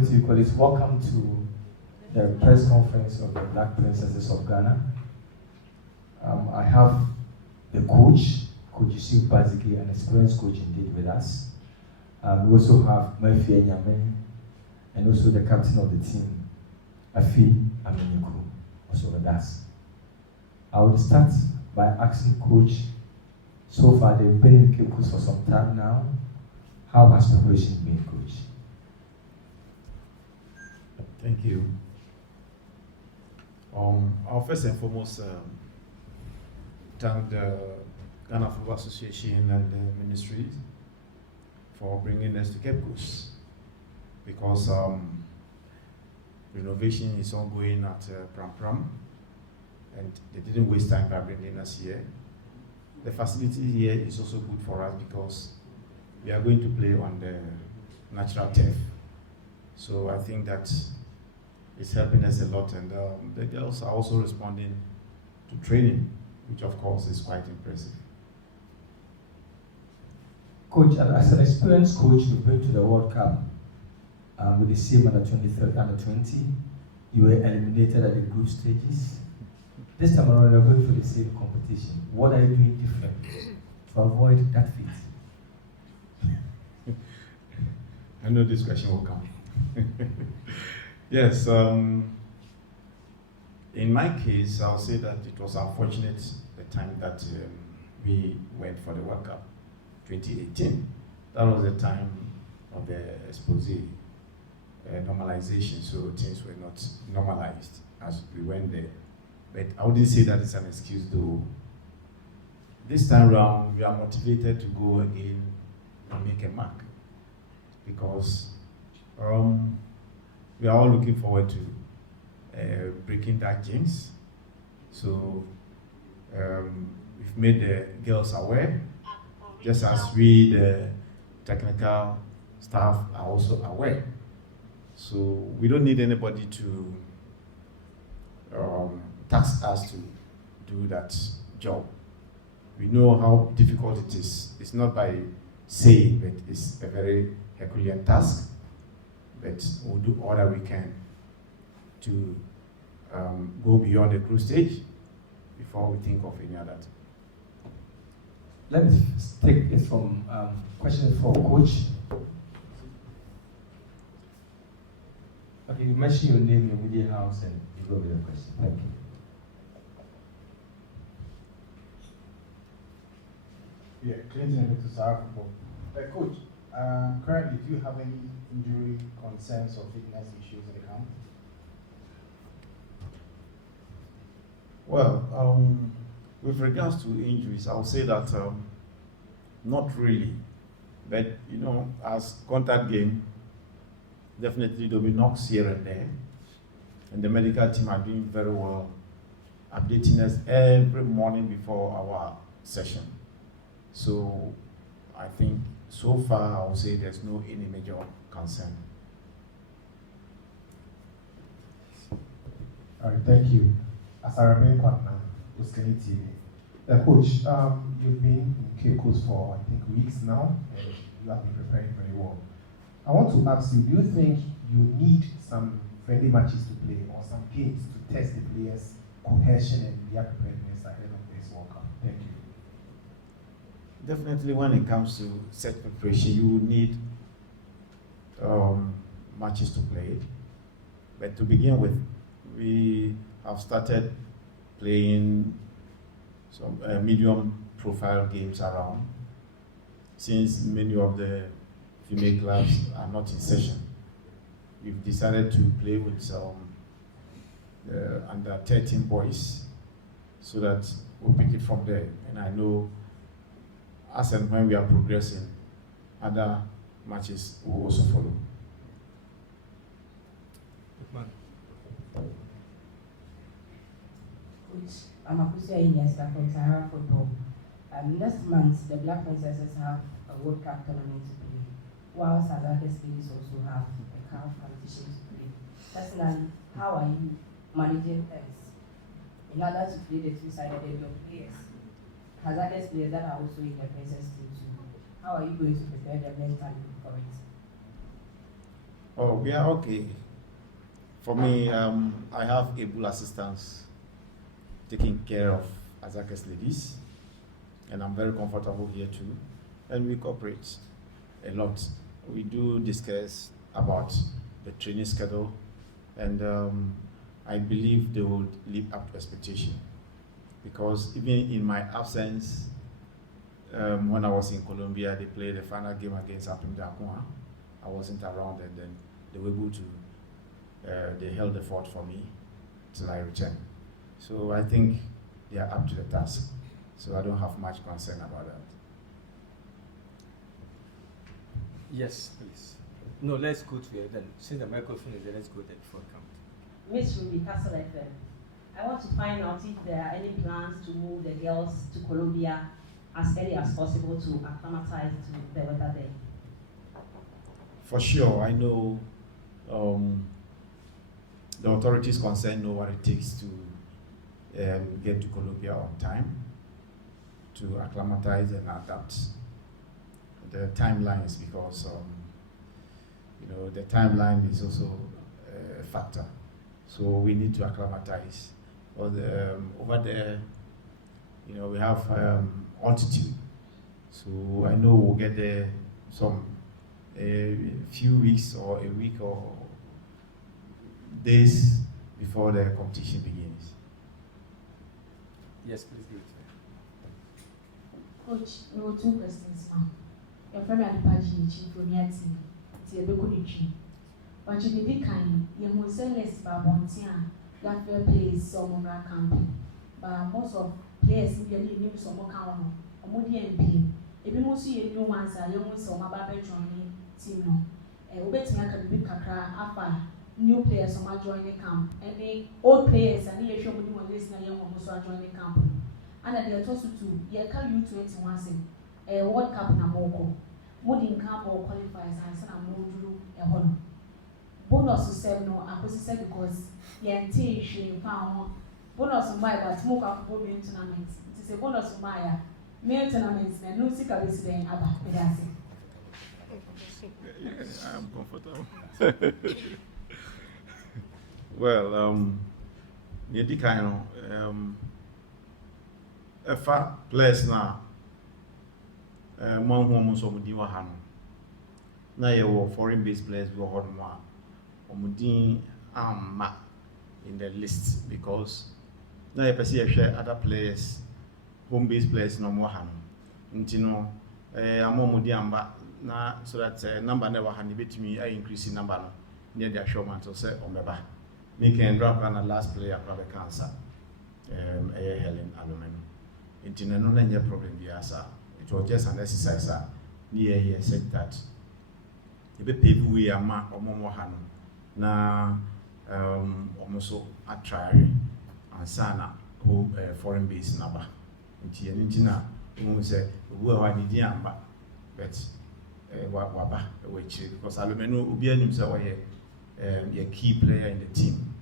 going to call it welcome to the press conference of the Black Princesses of Ghana. I have the coach, Coach Yusuf Bazigi, an experienced coach indeed with us. We also have Mafia and also the captain of the team, Afi Aminiku, also with us. I will start by asking Coach, so far they've been in Cape Coast for some time now. How has preparation been, Coach? Thank you. I'll first and foremost thank the Ghana Football Association and the ministry for bringing us to Cape Coast, because renovation is ongoing at Pram Pram, and they didn't waste time by bringing us here. The facility here is also good for us because we are going to play on the natural turf. So I think that it's helping us a lot, and the girls are also responding to training, which of course is quite impressive. Coach, as an experienced coach, you've been to the World Cup with the same under 23, under 20. You were eliminated at the group stages. This time around, you're going for the same competition. What are you doing different to avoid that fate? I know this question will come. Yes, in my case, I'll say that it was unfortunate the time that we went for the World Cup 2018. That was the time of the expose normalization, so things were not normalized as we went there. But I wouldn't say that it's an excuse though. This time round, we are motivated to go again and make a mark, because we are all looking forward to breaking that jinx. So we've made the girls aware, just as we, the technical staff, are also aware. So we don't need anybody to task us to do that job. We know how difficult it is. It's not by saying, but it's a very Herculean task. But we'll do all that we can to go beyond the group stage before we think of any other thing. Let me take it from question for Coach. Okay, you mentioned your name, your media house, and you go with your question. Thank you. Yeah, Clinton to Sarah Football. Coach, currently, do you have any injury concerns or fitness issues in the camp? Well, with regards to injuries, I would say that not really. But, you know, as contact game, definitely there'll be knocks here and there. And the medical team are doing very well, updating us every morning before our session. So I think so far I would say there's no any major concern. All right, thank you. As I remain partner, Uskani TV. Coach, you've been in Cape Coast for I think weeks now, and you have been preparing very well. I want to ask you, do you think you need some friendly matches to play or some games to test the players' cohesion and their preparedness ahead of this World Cup? Thank you. Definitely, when it comes to set preparation, you will need matches to play. But to begin with, we have started playing some medium profile games around, since many of the female clubs are not in session. We've decided to play with some under 13 boys, so that we'll pick it from there. And I know as and when we are progressing, other matches will also follow. Coach, I'm Akusia Iniesta from Sahara Football. Next month, the Black Princesses have a World Cup tournament to play, while South Africa's ladies also have a CAF competition to play. Personally, how are you managing things in order to play the two-sided of players? Hazardous players that are also in the Princess team too. How are you going to prepare them mentally for it? Oh, we are okay. For me, I have able assistants taking care of Azak's ladies, and I'm very comfortable here too. And we cooperate a lot. We do discuss about the training schedule, and I believe they will live up to expectation. Because even in my absence, when I was in Colombia, they played the final game against Apim Dakwa. I wasn't around, and then they were able to, they held the fort for me till I returned. So I think they are up to the task. So I don't have much concern about that. Yes, please. No, let's go to it then. Since the microphone is there, let's go there before count. Miss Ruby, Castle FM. I want to find out if there are any plans to move the girls to Colombia as early as possible to acclimatize to the weather there. For sure, I know the authorities concerned know what it takes to get to Colombia on time, to acclimatize and adapt. The timelines, because the timeline is also a factor. So we need to acclimatize. Over there, we have altitude. So I know we'll get there a few weeks or a week or days before the competition begins. Yes, please do it. Coach, there were 2 questions, ma'am. Your friend at the party, Chief Oniati, Tiabekunichi. But you did kind, you must say less about Montia, Lafayette plays some camping. But most of players in the league, some more count, or more DMP. If you must see a new ones, I almost saw my baby joining team. And we bet me I can be Kakra after new players from joining camp. And the old players, and they show me one listener, young almost joining camp. And they are told to, you can U21 say, a World Cup Namoko. Mooding camp or qualifiers and send a mood a home. Bonus to sell no, I was said because Yanti she found bonus to buy but smoke up for being tournaments. It is a bonus to buy male tournaments and no sick of this day about Pedasi. I am comfortable. Well, the kind of place now. One woman so mudi wa hano na ye wo foreign based players go hard mo omudi amma in the list because na ye pese ye share other players home based players no mo hano nti no amomudi amba na so that number never hano betimi I increase number no near the assurance to say omeba me can drop na last player probably cancer Helen Alumeno nti no na nye problem bi asa. It was just an exercise near here said that if a people we are ma or momohano na almost a try and sana who foreign base number. Intina who say we are the amba but waba which because Alumeno Ubian himself a key player in the team.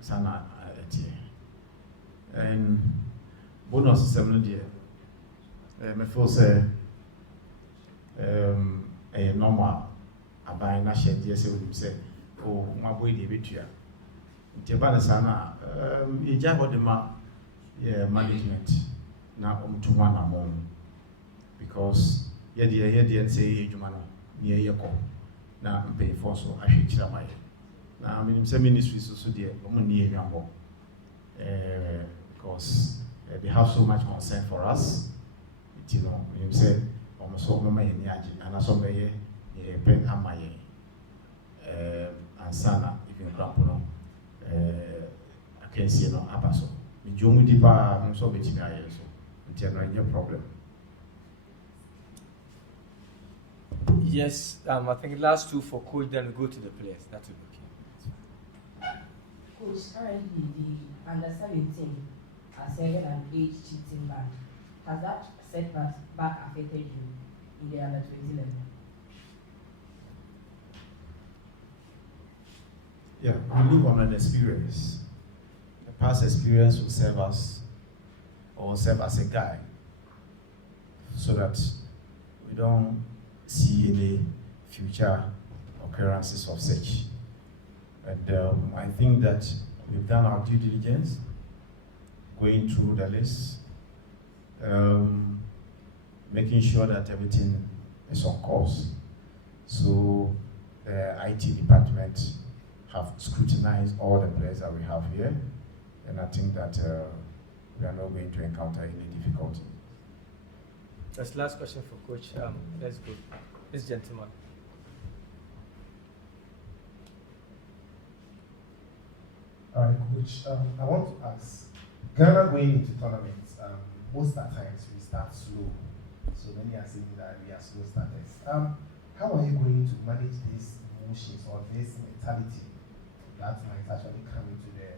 Sana and bonus is 7 years. Me feel say a normal aban na share dey say we say oh my boy dey betua nti ba na sana e ja ho de ma management na omtu ho na mom because ye dey say ejuma no ne ye ko na mpe for so ahwe kira mai na minim say ministry so dey omo ne enwambo because they have so much concern for us. You say, almost all my energy, and I saw me a pen and my and sana, if you grandpa, I can see no abaso. The Jomu Dipa, I'm so between I so, no problem. Yes, I think last 2 for coach, then we go to the players. That will be okay. Coach, currently the under 17 are serving an age cheating ban. Has that setback affected you in the under 20 level? Yeah, we live on an experience. The past experience will serve us or serve as a guide so that we don't see any future occurrences of such. And I think that we've done our due diligence, going through the list, making sure that everything is on course. So the IT department have scrutinized all the players that we have here, and I think that we are not going to encounter any difficulty. That's the last question for Coach. Let's go. This gentleman. All right, Coach. I want to ask, Ghana going into tournaments, most of the times we start slow. So many are saying that we are slow starters. How are you going to manage these emotions or this mentality that might actually come into the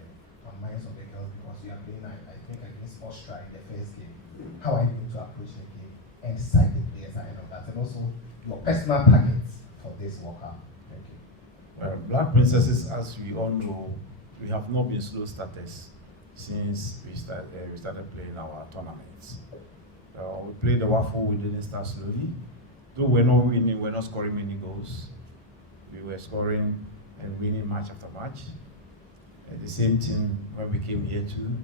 minds of the girls, because you are playing, I think, against Austria in the first game? How are you going to approach the game and decide the players ahead of that, and also your personal targets for this World Cup? Thank you. Well, Black Princesses, as we all know, we have not been slow starters since we started playing our tournaments. We played the waffle, we didn't start slowly. Though we're not winning, we're not scoring many goals. We were scoring and winning match after match. And the same thing when we came here too.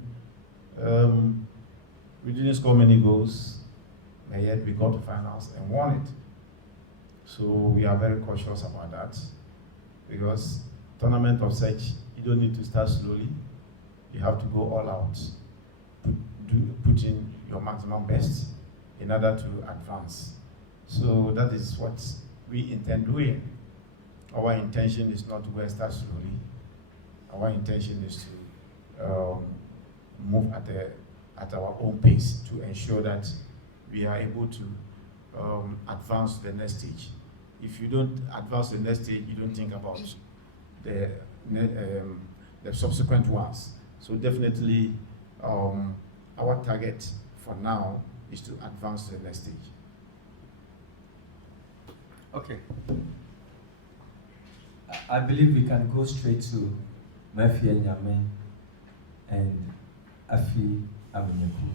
We didn't score many goals, and yet we got to finals and won it. So we are very cautious about that, because tournament of such, you don't need to start slowly. You have to go all out, put in your maximum best in order to advance. So that is what we intend doing. Our intention is not to go and start slowly. Our intention is to move at our own pace to ensure that we are able to advance to the next stage. If you don't advance to the next stage, you don't think about the subsequent ones. So definitely, our target for now is to advance to the next stage. Okay. I believe we can go straight to Mafia Nyame and Afi Aminyaku.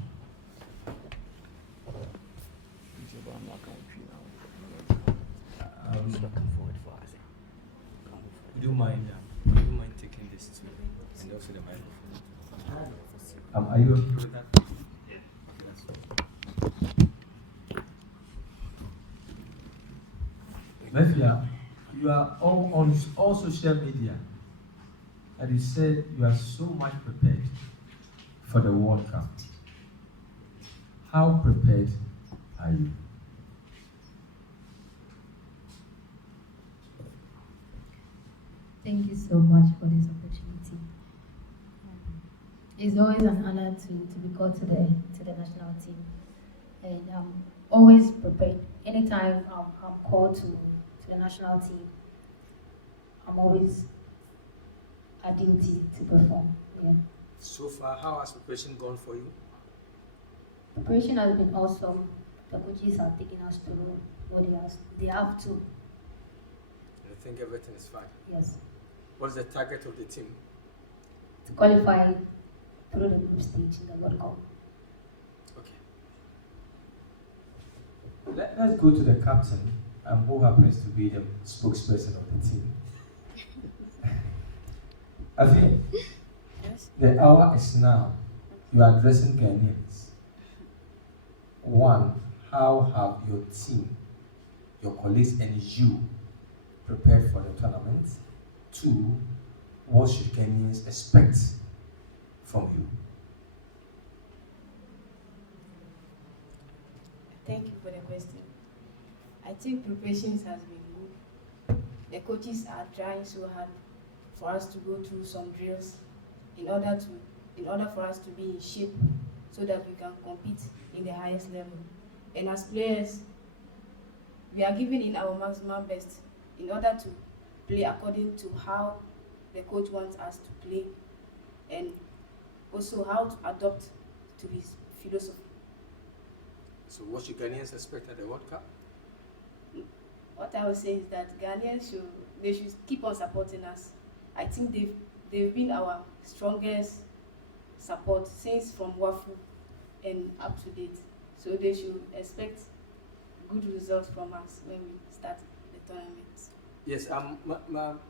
Would you mind taking this too, and also the microphone? Are you okay with that? Okay, that's fine. Mafia, you are on all social media, and you said you are so much prepared for the World Cup. How prepared are you? Thank you so much for this opportunity. It's always an honor to be called to the national team, and I'm always prepared. Anytime I'm called to the national team, I'm always at duty to perform. Yeah. So far, how has preparation gone for you? Preparation has been awesome. The coaches are taking us to what they have to. I think everything is fine. Yes. What's the target of the team? To qualify through the group stage in the World Cup. Okay. Let's go to the captain, who happens to be the spokesperson of the team. Afi, Yes. the hour is now. You are addressing Ghanaians. One, how have your team, your colleagues, and you prepared for the tournament? Two, what should Ghanaians expect from you? Thank you for the question. I think preparations has been good. The coaches are trying so hard for us to go through some drills in order for us to be in shape so that we can compete in the highest level. And as players, we are giving in our maximum best in order to play according to how the coach wants us to play, and also how to adapt to his philosophy. So what should Ghanaians expect at the World Cup? What I would say is that Ghanaians should keep on supporting us. I think they've been our strongest support since from Wafu and up to date. So they should expect good results from us when we start the tournament. Yes,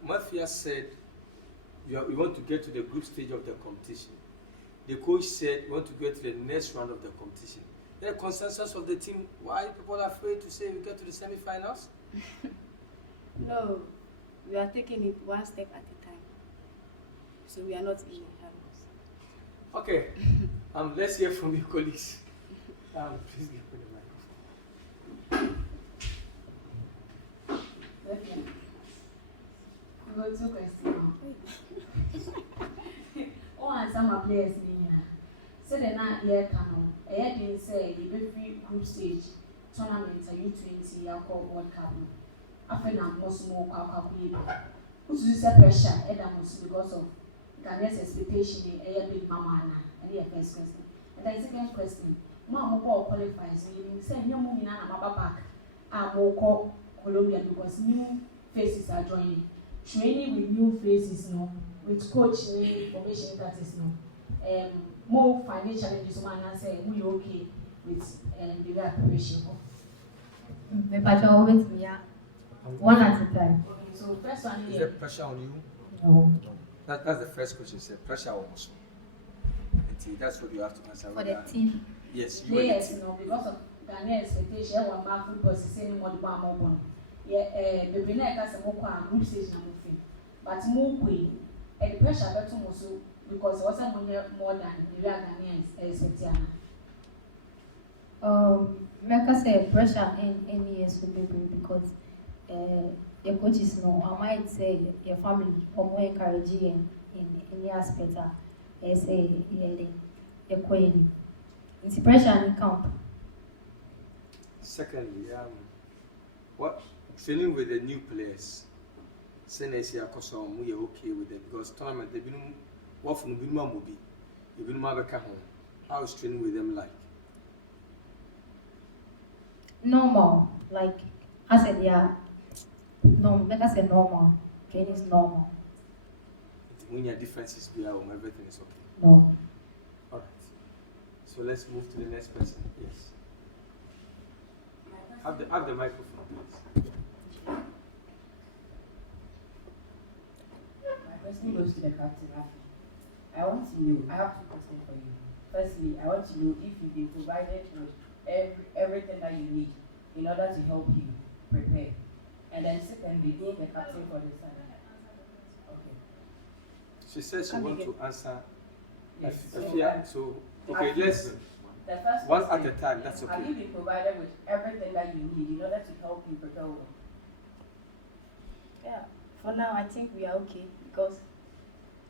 Mafia said we want to get to the group stage of the competition. The coach said we want to get to the next round of the competition. The consensus of the team, why people are afraid to say we get to the semi-finals? No, we are taking it one step at a time. So we are not in a hurry. Okay, let's hear from your colleagues. Please give me the microphone. We got two questions. One answer my players mean. So the night year canon, a year didn't say the every group stage tournament a U20 called World Cup. After that, most more calculated. Who's this pressure? Because of Ghanaia's expectation, a big mama and the first question. And the second question, Mama qualifies, meaning say no moving on a back. I'm more Colombia because new faces are joining. Training with new faces, no, with coaching information that is no. More financial challenges, man, I say we okay with the preparation. But always me, one at a time. Okay, so first one Is here. there pressure on you? No. That's the first question. Say pressure on us. That's what you have to answer. For the team. Yes, you are the Players, team. you know, because of Ghanaian expectation, one man football is saying more than more one. Yeah, the winner has a more group stage number three, but more queen. And the pressure better also because it wasn't more than the real Ghanaians expecting. Like I say, pressure in any years will be because your coaches know. I might say your family or more encouraging in any aspect. Say your queen. It's pressure in camp. Secondly, what training with the new players? Saying I say we are okay with them because tournament they've been what from the movie, they've been home. How is training with them like? Normal, like I said, yeah. No, like I said, normal. Training is normal. When your differences be out, everything is okay. No. All right. So let's move to the next person. Yes. Have the microphone, please. My question goes to the captain. I want to know. I have two questions for you. Firstly, I want to know if you've been provided with everything that you need in order to help you prepare. And then secondly, being the captain for this time. Okay. She says she wants to answer. Yes. So okay, let's The first one question, at a time. That's okay. have you been provided with everything that you need in order to help you prepare well? Yeah, for now I think we are okay because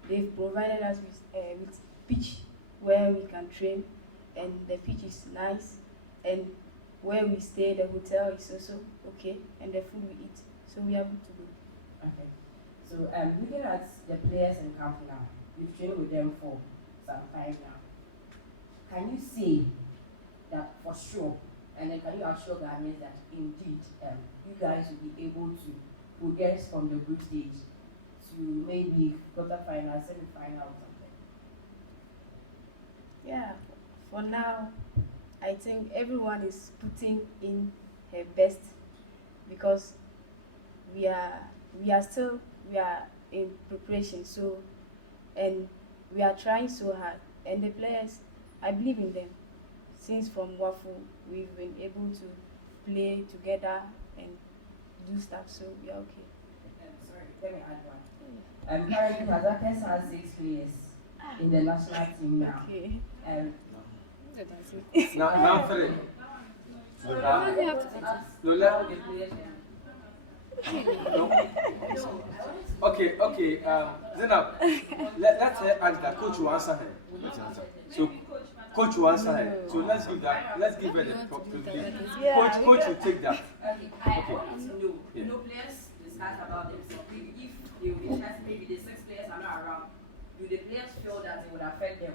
they've provided us with pitch where we can train, and the pitch is nice, and where we stay, the hotel is also okay, and the food we eat, so we are good to go. Okay. So looking at the players in camp now, you've trained with them for some time now. Can you say that for sure, and then can you assure Ghanaians that indeed you guys will be able to progress from the group stage to maybe quarterfinal, semi-final or something? Yeah, for now, I think everyone is putting in her best because we are in preparation, so, and we are trying so hard, and the players, I believe in them. Since from Wafu, we've been able to play together and do stuff, so we are okay. Sorry, let me add one. Currently, Hazakes has 6 players in the national team now. Okay. Now 3. No, let. Okay. Zainab, let's ask that coach will answer her. So, coach will answer her. So let's give her the privilege. Yeah, Coach will take that. Okay, I want to know. Yeah. No players discuss about themselves. If they will be interested, maybe the 6 players are not around. Do the players feel that it would affect them?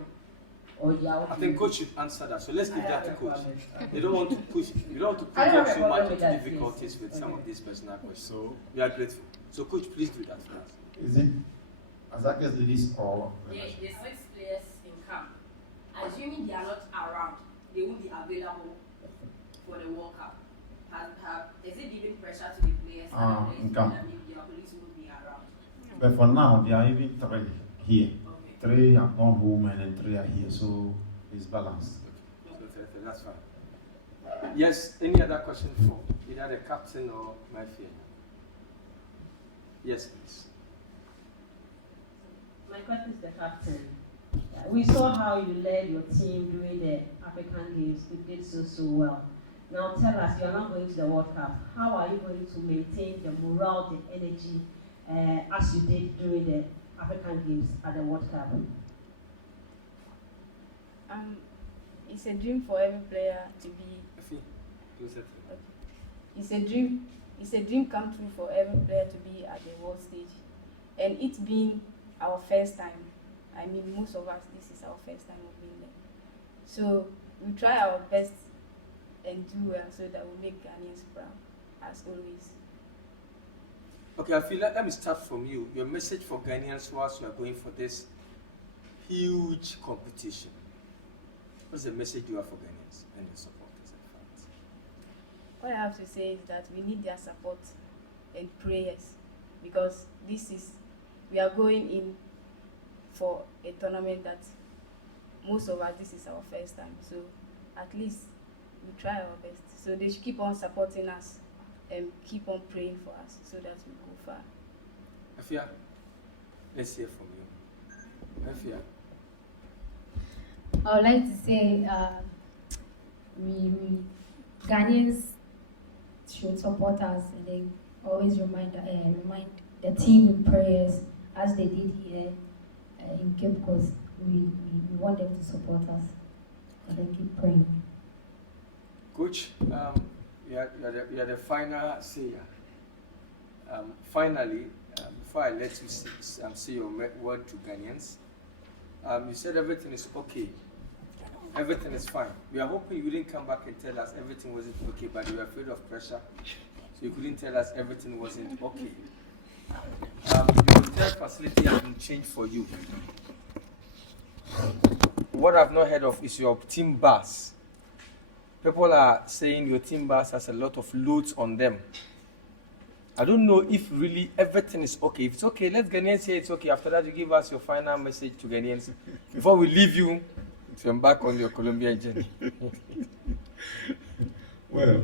Or they are okay? I think coach should answer that. So let's give that to coach. They don't want to push. You don't want to put I don't them have a so much problem with into that, difficulties yes. with some Okay. of these personal questions. So, We are grateful. So coach, please do that for us. is it Azakes did this or? The 6 players in camp, assuming they are not around, they won't be available for the World Cup. Is it giving pressure to the players? In camp. Maybe they are But for now, there are even 3 here. 3 have gone home and 3 are here, so it's balanced. That's fine. Yes, any other question for either the captain or Mafia? Yes, please. My question is the captain. We saw how you led your team during the African Games. You did so well. Now tell us, you are not going to the World Cup. How are you going to maintain the morale, the energy, as you did during the African Games at the World Cup? It's a dream for every player to be. Okay. It's a dream come true for every player to be at the world stage, and it being our first time. I mean, most of us, this is our first time of being there. So we try our best and do well so that we make Ghanaians proud, as always. Okay, I feel let me start from you. Your message for Ghanaians whilst you are going for this huge competition. What's the message you have for Ghanaians and your supporters and fans? What I have to say is that we need their support and prayers, because we are going in for a tournament that most of us, this is our first time. So at least we try our best. So they should keep on supporting us and keep on praying for us so that we go far. Mafia, let's hear from you. Mafia. I would like to say we Ghanaians should support us, and they always remind the team in prayers as they did here in Cape Coast. We want them to support us, and then keep praying. Coach, you are the final sayer. Finally, before I let you say your word to Ghanaians, you said everything is okay. Everything is fine. We are hoping you didn't come back and tell us everything wasn't okay, but you were afraid of pressure, so you couldn't tell us everything wasn't okay. Your hotel facility has been changed for you. What I've not heard of is your team bus. People are saying your team bus has a lot of loads on them. I don't know if really everything is okay. If it's okay, let Ghanaians say it's okay. After that, you give us your final message to Ghanaians before we leave you to embark on your Colombian journey. Well,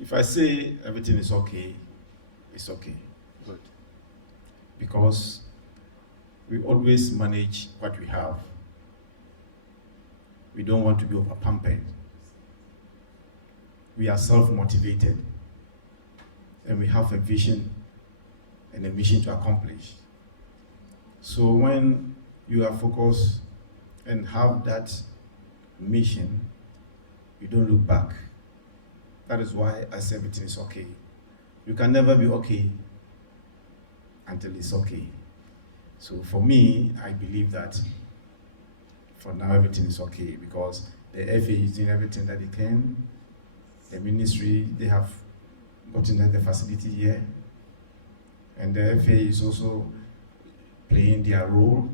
if I say everything is okay, it's okay. Good. Because we always manage what we have. We don't want to be over-pampered. We are self-motivated. And we have a vision and a mission to accomplish. So when you are focused and have that mission, you don't look back. That is why I say everything is okay. You can never be okay until it's okay. So for me, I believe that for now everything is okay, because the FA is doing everything that they can. The ministry, they have gotten the facility here, and the FA is also playing their role,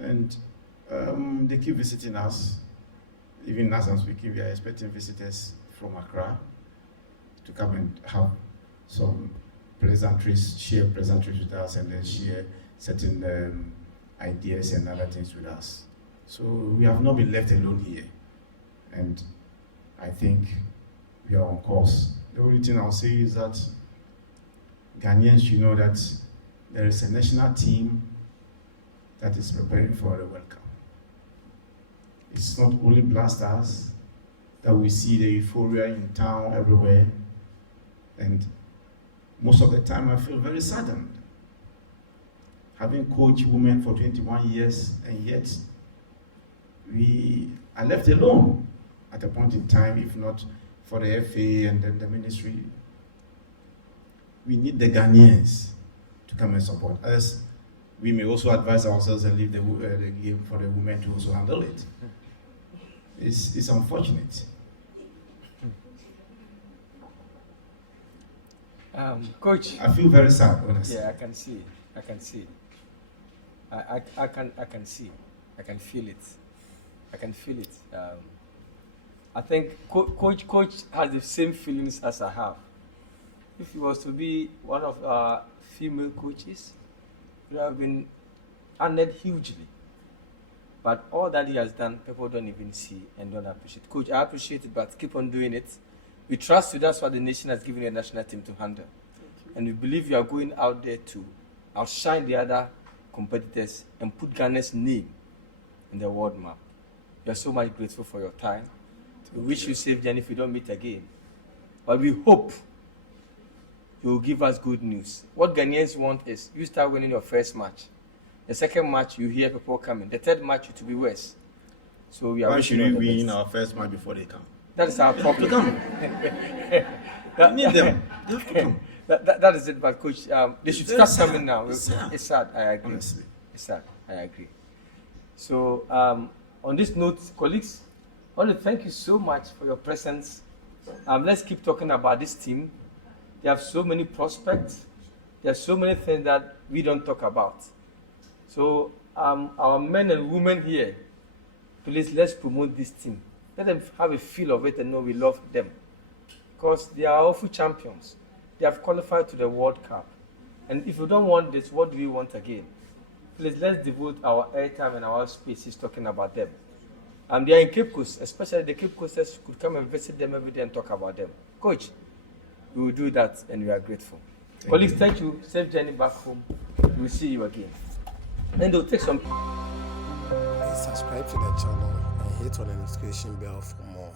and they keep visiting us. Even as I'm speaking, we are expecting visitors from Accra to come and have some pleasantries, share pleasantries with us, and then share certain ideas and other things with us. So we have not been left alone here, and I think we are on course. The only thing I'll say is that Ghanaians should know that there is a national team that is preparing for the World Cup. It's not only Black Stars that we see the euphoria in town everywhere, and most of the time I feel very saddened. Having coached women for 21 years, and yet we are left alone at a point in time, if not for the FA and then the ministry. We need the Ghanaians to come and support us. We may also advise ourselves and leave the game for the women to also handle it. It's unfortunate. Coach, I feel very sad, honestly. Yeah, I can see. I can see. I can see. I can feel it. I can feel it. I think Coach has the same feelings as I have. if he was to be one of our female coaches, he would have been honored hugely. But all that he has done, people don't even see and don't appreciate. Coach, I appreciate it, but keep on doing it. We trust you. That's what the nation has given you a national team to handle. And we believe you are going out there to outshine the other competitors and put Ghana's name in the world map. We are so much grateful for your time. We wish you safe journey if we don't meet again. But we hope you will give us good news. What Ghanaians want is you start winning your first match. The second match, you hear people coming. The third match, it will be worse. So we are Why wishing should you we all the win best. our first match before they come? That is our problem. Come. We need them. They have to come. That is it, but coach, they should Very start coming sad. now. It's sad. It's sad, I agree. Honestly. It's sad, I agree. So, on this note, colleagues, I want to thank you so much for your presence. Let's keep talking about this team. They have so many prospects. There are so many things that we don't talk about. So, our men and women here, please, let's promote this team. Let them have a feel of it and know we love them. Because they are awful champions. They have qualified to the World Cup. And if you don't want this, what do we want again? Please, let's devote our airtime and our spaces talking about them. They are in Cape Coast, especially the Cape Coasters could come and visit them every day and talk about them. Coach, we will do that and we are grateful. Colleagues, thank you. Safe journey back home. We'll see you again. And they'll take some. Please subscribe to the channel and hit on the notification bell for more.